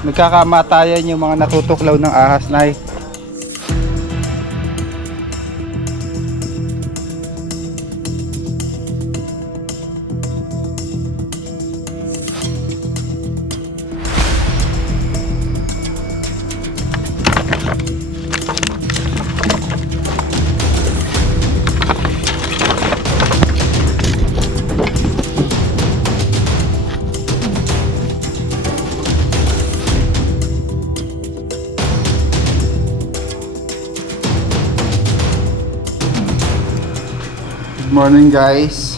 nagkakamatayan yung mga natutuklaw ng ahas, Nay. Good morning guys.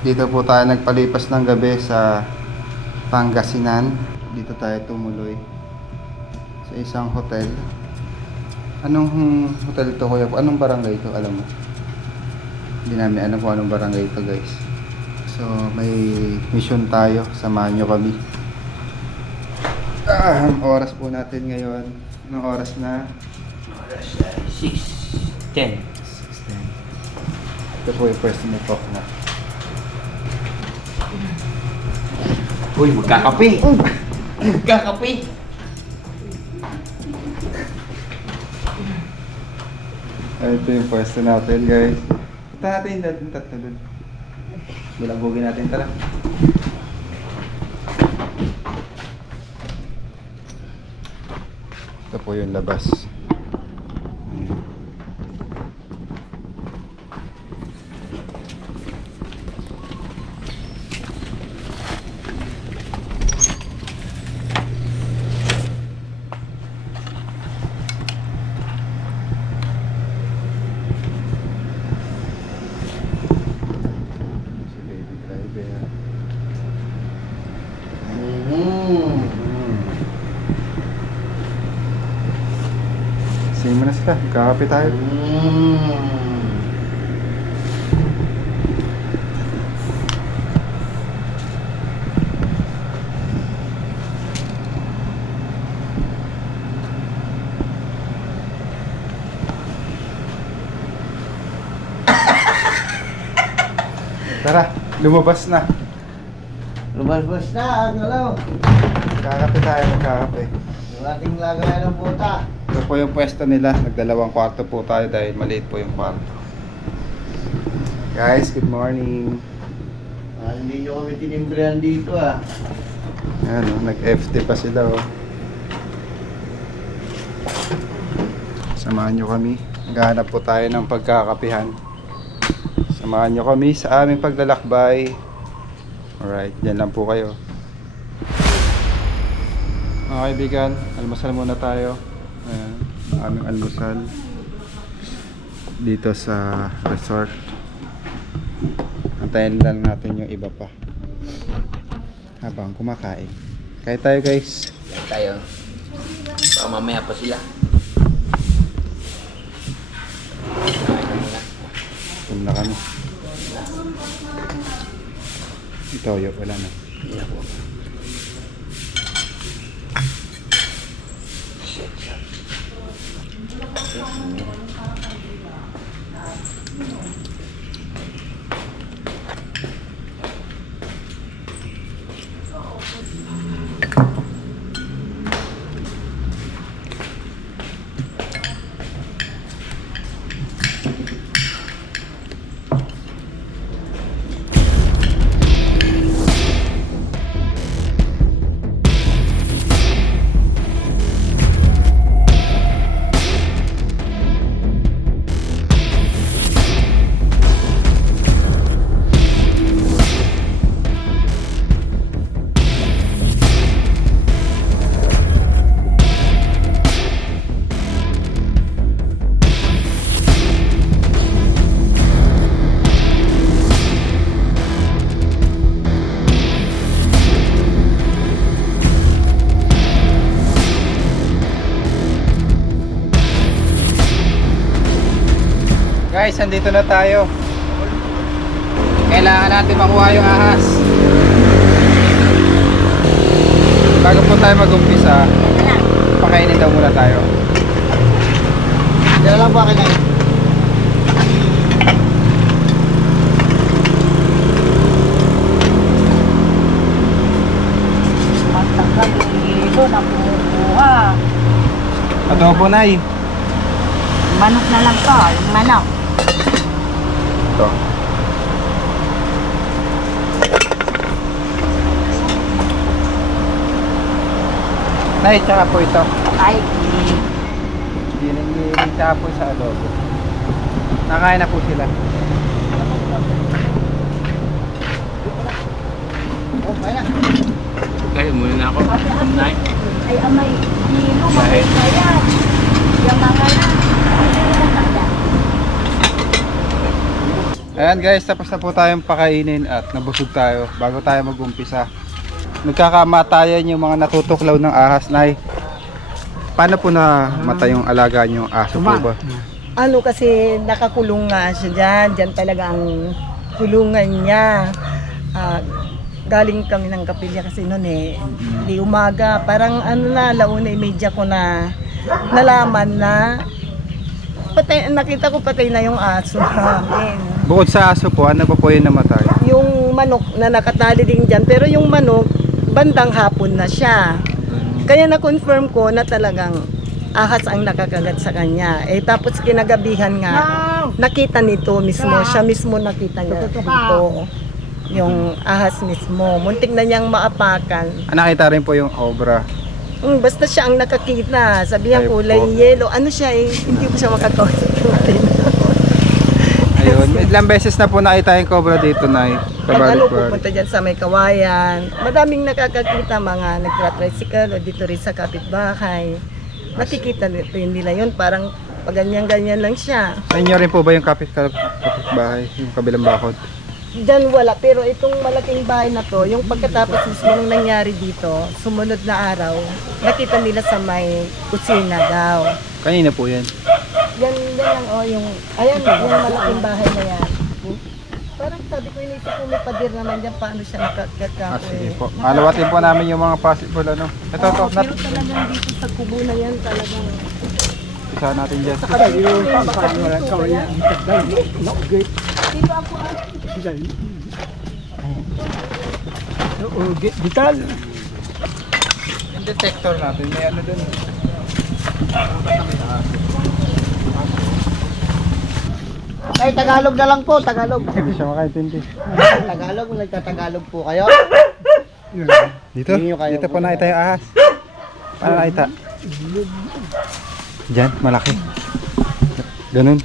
Dito po tayo nagpalipas ng gabi sa Pangasinan. Dito tayo tumuloy sa isang hotel. Anong hotel to, kuya? Anong barangay to, alam mo? Hindi namin alam kung anong barangay to, guys. So may mission tayo. Samahan nyo kami. Ang oras po natin ngayon. Anong oras na? Oras 6:10. Ito po yung first na talk na. Uy, magkakape! Magkakape! Ito yung pwesto natin, guys. Punta natin yung tatlo dun. Bilabugin natin, tara. Ito po yung labas. Sige mo na sila, magkakape tayo. Tara, lumabas na. Lumalbas na, ang galaw. Magkakape tayo, magkakape. Yung ating lagayan ng puta. Ito po yung pwesto nila. Nagdalawang kwarto po tayo dahil maliit po yung kwarto. Guys, good morning. Hindi nyo kami tinimbrihan dito ah. Ayan, oh, nag-FT pa sila. Oh. Samahan nyo kami. Naghahanap po tayo ng pagkakapihan. Samahan nyo kami sa aming paglalakbay. Alright, dyan lang po kayo. Mga kaibigan, almusal muna tayo. Ayan, ang aming almusal dito sa resort. Antayin lang natin yung iba pa habang kumakain. Kaya tayo guys. Yan tayo. Baka mamaya pa sila. Kung na kami. Ito yun, wala na. Yan po. Guys, andito na tayo. Kailangan natin makuha yung ahas. Bago po tayo mag-umpisa, pakainin daw muna tayo. Diyan lang ba kayo? Matagal yung ilo. na bumubuha. Adobo, Nay. Manok na lang to, yung manok. Ito. Nay, tsaka po ito. Ay, Giling-giling tsaka po sa adobo. Nakain na po sila. Kaya muna na ako. Nay. ay amay, hilo, mabay na yan. Yung mga yan. Ayan guys, tapos na po tayong pakainin at nabusog tayo bago tayo mag-umpisa. Nagkakamatayan yung mga natutuklaw ng ahas, Nay. Paano po na matay yung alaga nyo aso po ba? Ano kasi nakakulong nga siya dyan. Dyan talaga ang kulungan niya. Galing kami ng kapilya kasi noon eh. Di umaga. Parang ano na, launa imedya ko na nalaman na patay, nakita ko patay na yung aso namin. Bukod sa aso po, ano pa po yung namatay? Yung manok na nakatali din dyan. Pero yung manok, bandang hapon na siya. Kaya na-confirm ko na talagang ahas ang nakakagat sa kanya. Eh tapos kinagabihan nga, nakita nito mismo, siya mismo nakita niya dito. Yung ahas mismo, muntik na niyang maapakan. Nakita rin po yung obra. Basta siya ang nakakita, sabihan Ay, kulay po. yellow. Ano siya eh, hindi ko siya makakausap. Ayun, ilang beses na po nakita yung cobra dito, Nay. Pag ano, Kabalik-balik. pupunta dyan sa may kawayan. Madaming nakakakita mga nagtra-tricycle o dito rin sa kapitbahay. Nakikita nila yun, parang pag ganyan-ganyan lang siya. Sa inyo rin po ba yung kapitbahay, yung kabilang bakod? Diyan wala, pero itong malaking bahay na to, yung pagkatapos mismo nung nangyari dito, sumunod na araw, nakita nila sa may kusina daw. Kanina po yan. Yan lang, oh, yung, ayan, yung malaking bahay na yan. Parang sabi ko, inisip ko may padir naman dyan, paano siya nakakakapo Sige po. Malawatin po namin yung mga possible ano. Ito, Pero talagang dito sa kubo na yan, talagang... isa natin dyan. Saka dito yung baka dito, kaya... Dito ako, Yung detector natin, may ano dun. Ay, Tagalog na lang po, Tagalog. Hindi siya makaintindi. Tagalog, nagtatagalog po kayo. Dito? Hindi nyo kaya Dito po nakita yung ahas. Paano nakita? Diyan, malaki. Ganun.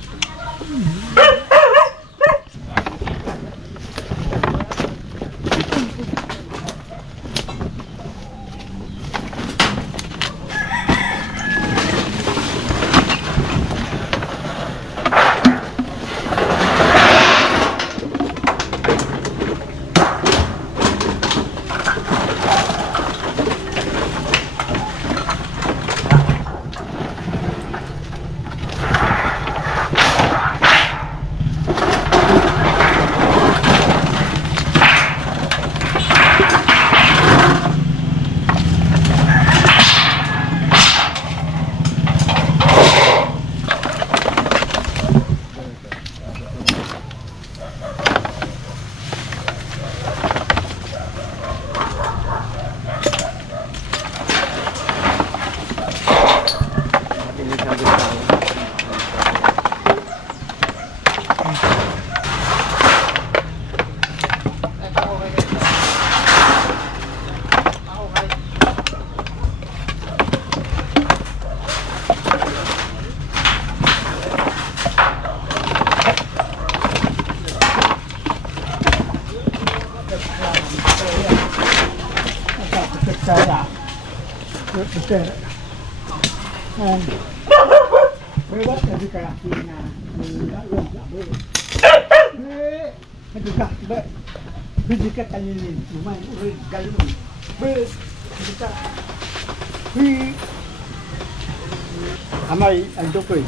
Amay ang dukoy.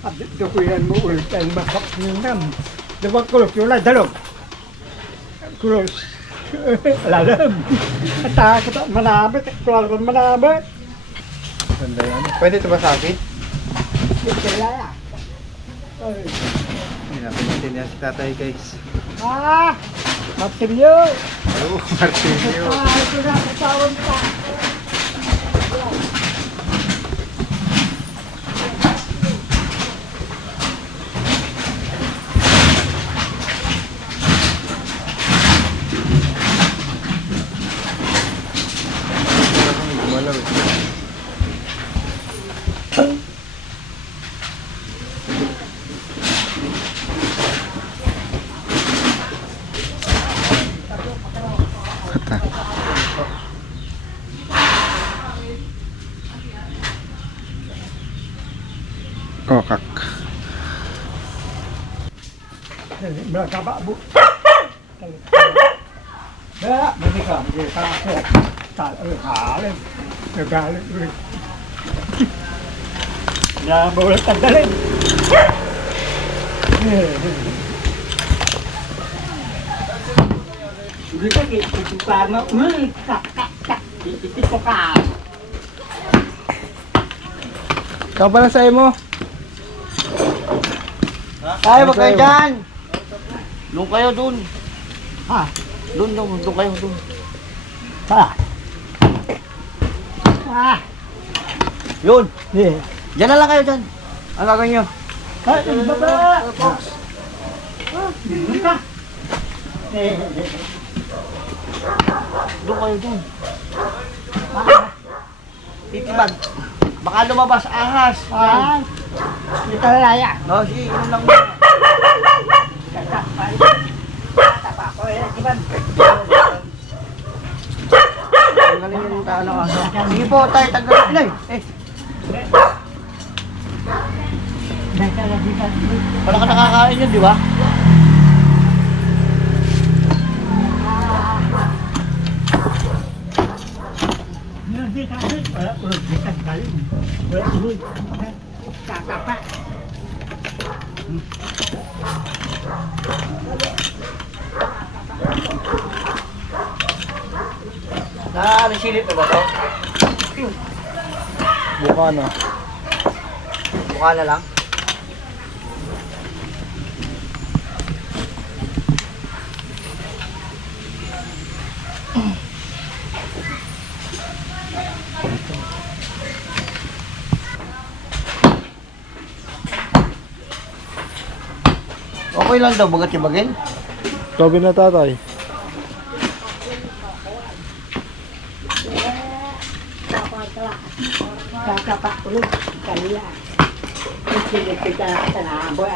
At dukoyan mo ulit ang bakap ninam. Dawag kulok yung dalog. Kulos. Lalam. At ako manabit. Kulang ko manabit. Ganda yan. Pwede ito ba sa akin? Kaya. Hindi natin maintindihan si tatay guys. Matilyo. Oh, Martilio. Ito na, kasawang pa. gumalaw eh. Kata. Kokak. Mereka bu. Ba, mereka kok tak hal. Mereka ya boleh tanggalin. Jadi kan itu karena kak itu pokal. Ikaw pala sa'yo mo. Ay, wag kayo dyan! Doon kayo, doon. Ha? Doon kayo, doon. Ha? Ha? Yun! Eh. Diyan na lang kayo dyan. Ang gagawin nyo? Ay, baba! Ka. Doon kayo, doon. Titibag. Baka lumabas ahas. Ah. Kita laya. No, sige, yun lang muna. Tanggalin nyo yung talo aso. Sige po, tayo, tanggalin. Inay, wala ka nakakain yun, di ba? Nasilit na ba ito? Buka na. Mukha na lang. Okay lang daw, bagat-ibagin. Sabi na tatay. Kakapatulog. Kaya. Kita na boy.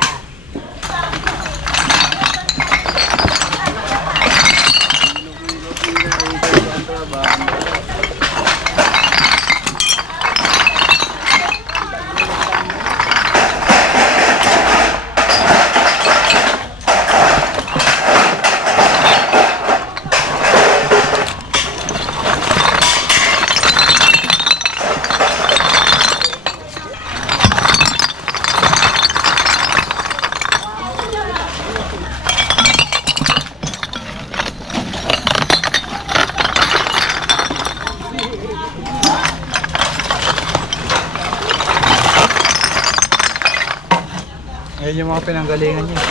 Ayan yung mga pinanggalingan niya.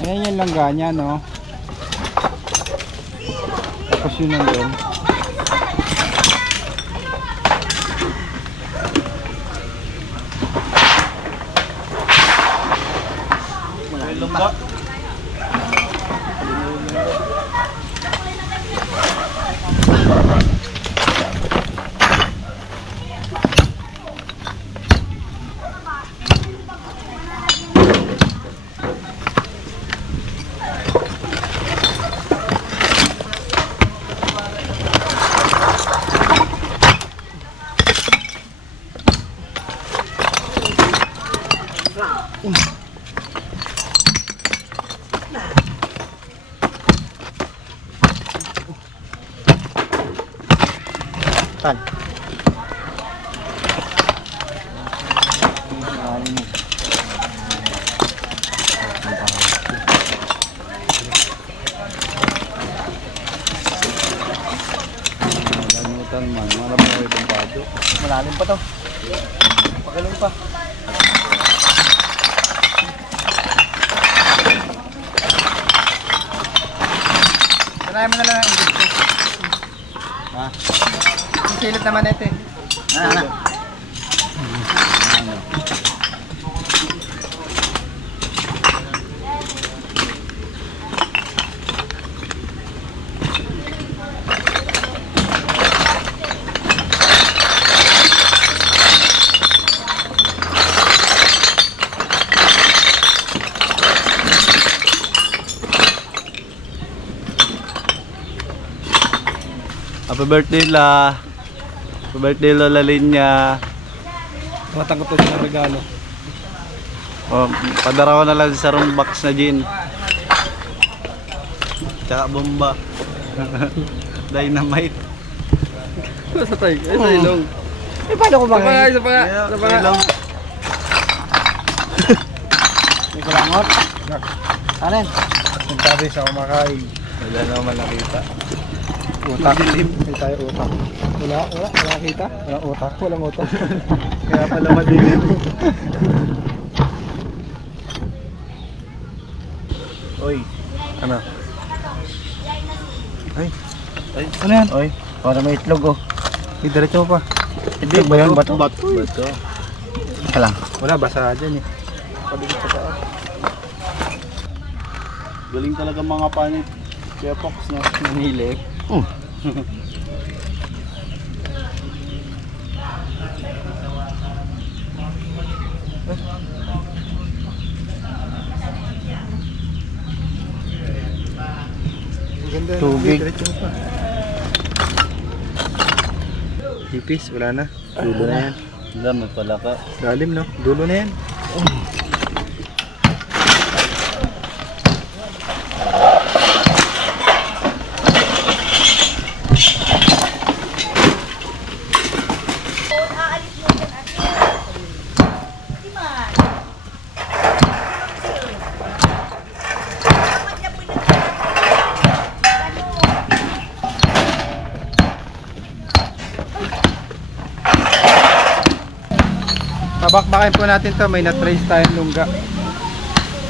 Ayan yung langga niya, no? Tapos yun nandun. Lumba. Tan. Malamutan man, marami na itong padyo. Malalim pa to. Pagaling pa. Try mo na lang ang English. Ha? Ang silip naman ito eh. Ano? Happy birthday la. Happy birthday Lola Linya. Matanggap ko ng regalo. Oh, padarawan na lang sa room box na gin. Tsaka bomba. Dynamite. Sa tayo, sa ilong. Eh, paano ko ba ngayon? Isa pa nga. Ilong. May kulangot. Anin? Ang tabi sa kumakain. Wala na akong malakita. Utak. Hindi tayo utak. Wala kita. Walang utak. Kaya pala madilim. Oy. Ano? Ay. Ano yan? Oy, para may itlog oh. Diretso mo pa. Hindi ba yan? Bato? Bato. Ka lang. Wala, basa dyan eh. Pabigit sa taas. Galing talaga mga panit. Kaya Fox na nanili. Ganda. Tubig. Diretso mo pa. Hipis, wala na. Dulo na yan. Dami pala ka. Lalim no? Dulo na yan. Babakbakin po natin to, may na-trace tayong lungga.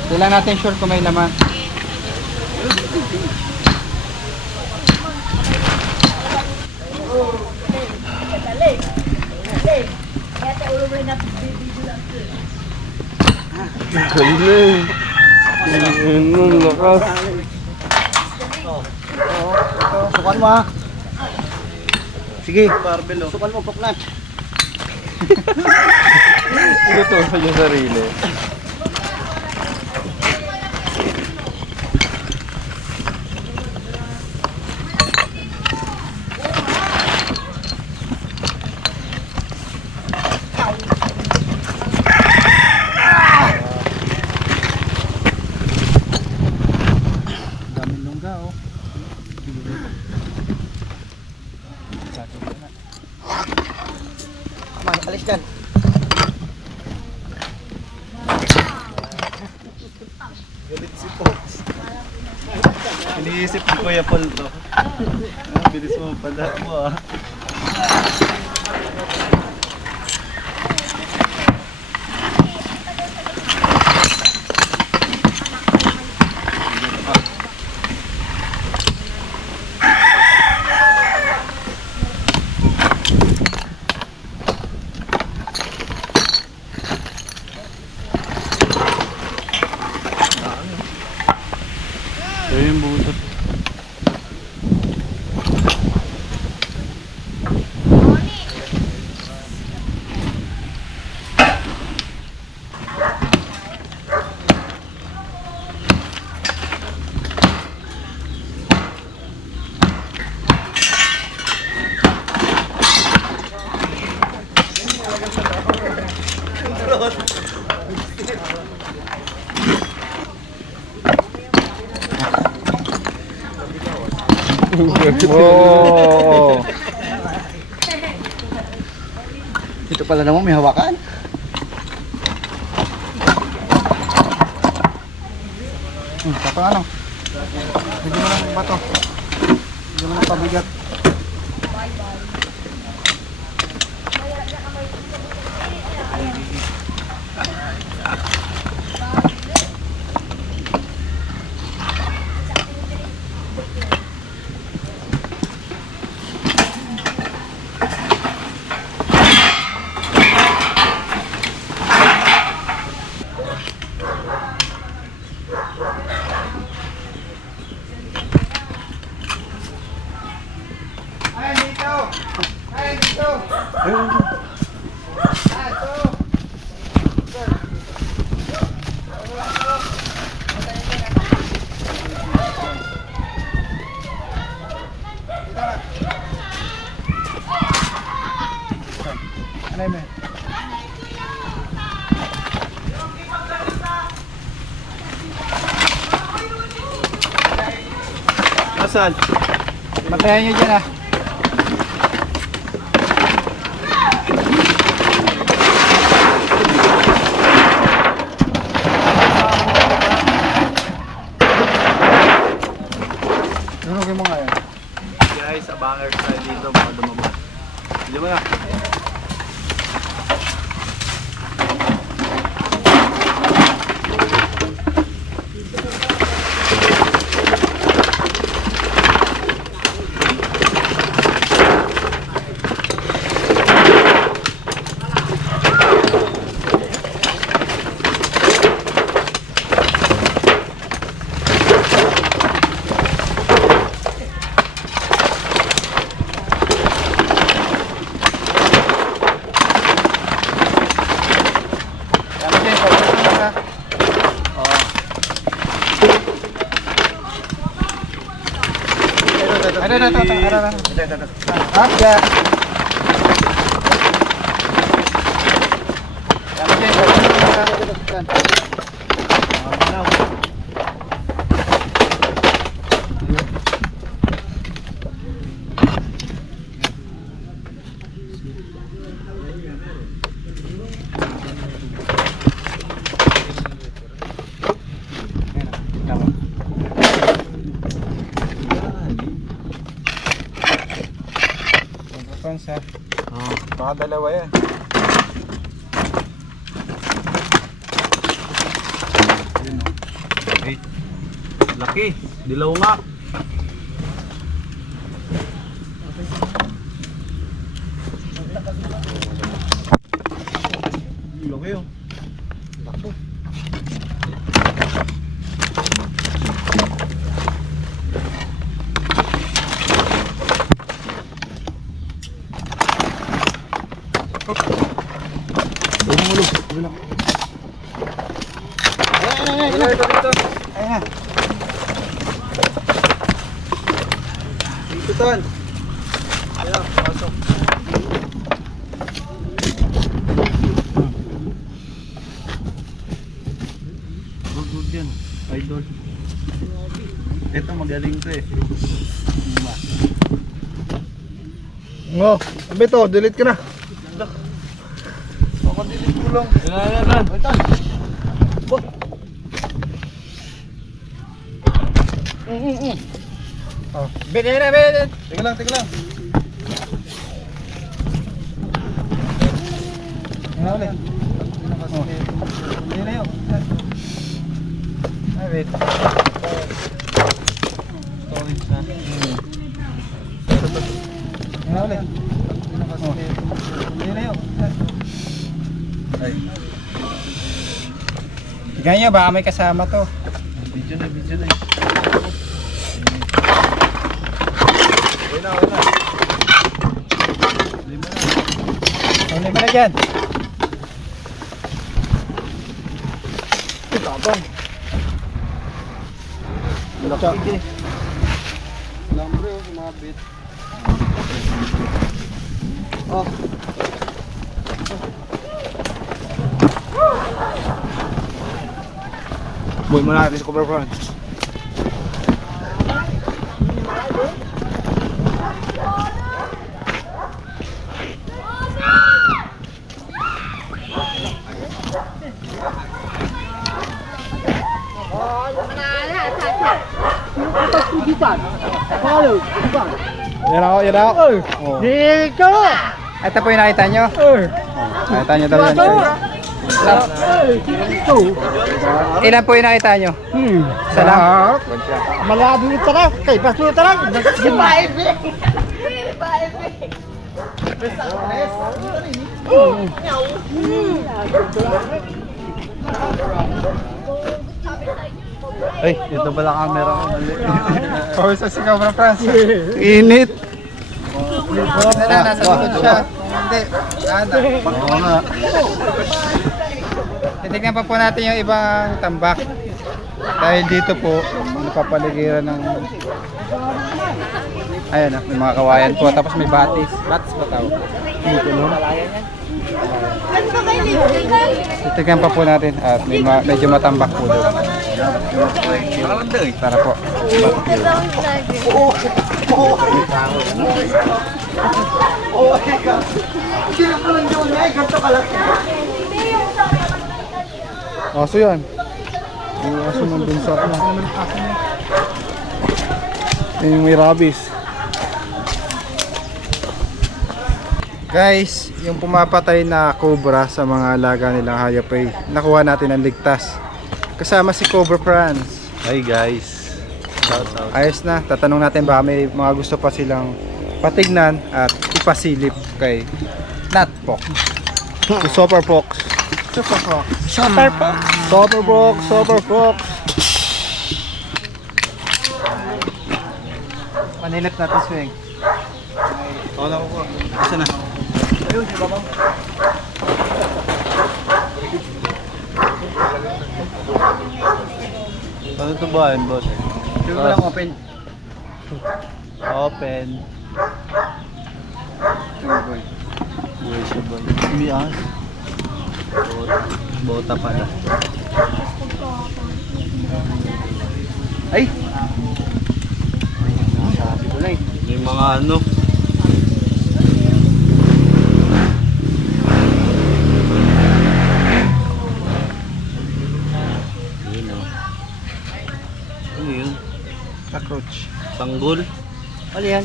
Kailangan natin sure kung may laman. Sukan mo ha. Sige. Barbell oh. Sukan mo, paknat. Ito sa yung sarili. Daming lungga oh. Man, alis dyan. Galit si Fox. Iniisip ni Kuya Paul to. Bilis mo pala mo ah. Ito yung butot. Wow! Ito pala naman may hawakan. Tapos ano? Bigyan mo ng bato. Bigyan mo ng pabigat. Saan? Matayan nyo dyan ah. Nunugin mo nga yan. Guys, abangers tayo dito. Baka dumabot. Hindi mo na. Baka dalawa yan. Hey. Laki. Dilaw nga. Laki oh. Ton. Good yan. Idol. Ito magaling to eh. Ngo, sabi to, delete ka na. Ako delete ko lang. Yan. Oh, bede na, bede. Tingnan lang. Nga ulit. Hindi na yun. Ay, wait. Storage na. Nga ulit. Hindi na yun. Ay. Tignan nyo, baka may kasama to. Video na eh. Wala. Huli mo na dyan. Tapang. Laki. Lambre oh, sumabit. Oh. Boy mo natin sa cover front. Yan ako. Oh. Dito! Ito po yung nakita nyo. Nakita nyo daw yan. Ilan po yung nakita nyo? Isa lang? Malado ito na. Kay Basto ito na. Ay, ito pala camera ko. Oh, isa si Cobra France. Init. Nasa likod siya. Hindi. Oo nga. Titignan pa po natin yung ibang tambak. Dahil dito po, napapaligiran ng... Ayan na, may mga kawayan po. Tapos may batis. Batis ba tawag? Dito no? Titignan pa po natin at medyo matambak po doon. Tara po. Aso yan. Yung aso ng bunsa na. Yung may rabies. Guys, yung pumapatay na cobra sa mga alaga nilang hayop ay nakuha natin ang ligtas. Kasama si Cobra Franz. Hi guys. Shout out. Ayos na, tatanong natin ba may mga gusto pa silang patignan at ipasilip kay Natpok. Si Super Fox. Super Fox. Super po. Super Fox, Super Fox. Panilip natin swing. Ako na ko. Asa na? Ano ito ba yun, boss? Yung walang open. Open. Uy, siya ba? Bias. Bota pala. Ay! Sabi ko na eh. Yung mga ano. Yun o. Ano yun? Cockroach. Sanggol? Ano yan?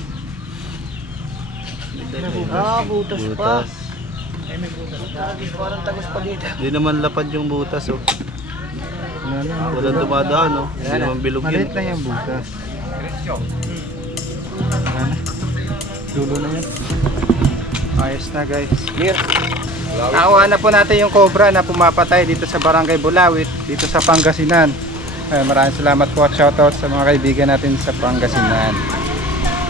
Butas pa. Butas. Parang tagos pa dito. Hindi naman lapad yung butas oh. Walang dumadaan oh. Hindi naman bilog yun. Maliit lang yung butas. Wala na. Dulo na yan. Ayos na guys. Clear. Nakuha na po natin yung cobra na pumapatay dito sa Barangay Bulawit, dito sa Pangasinan. Maraming salamat po at shoutout sa mga kaibigan natin sa Pangasinan.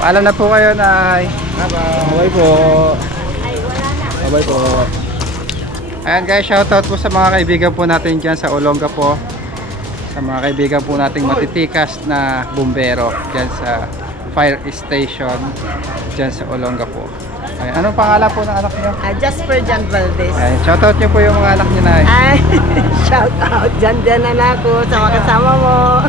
Paalam na po kayo, Nay. Bye-bye po. Bye-bye po. Ayan guys, shoutout po sa mga kaibigan po natin dyan sa Olonga po. Sa mga kaibigan po nating matitikas na bumbero dyan sa fire station dyan sa Olonga po. Ayan, anong pangalan po ng anak niyo? Jasper Jan Valdez. Ayan, shoutout niyo po yung mga anak niyo, Nay. Ay, shout out. Diyan na ako sa mga kasama mo.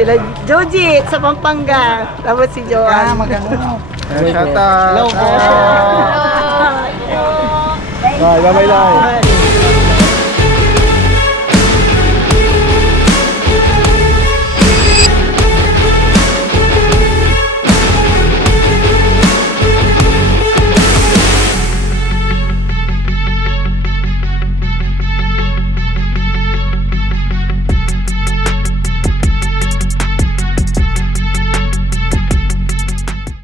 Sila Jojit sa Pampanga. Tapos si Joanne. Maganda. Shoutout. Hello po. Bye, bye, bye.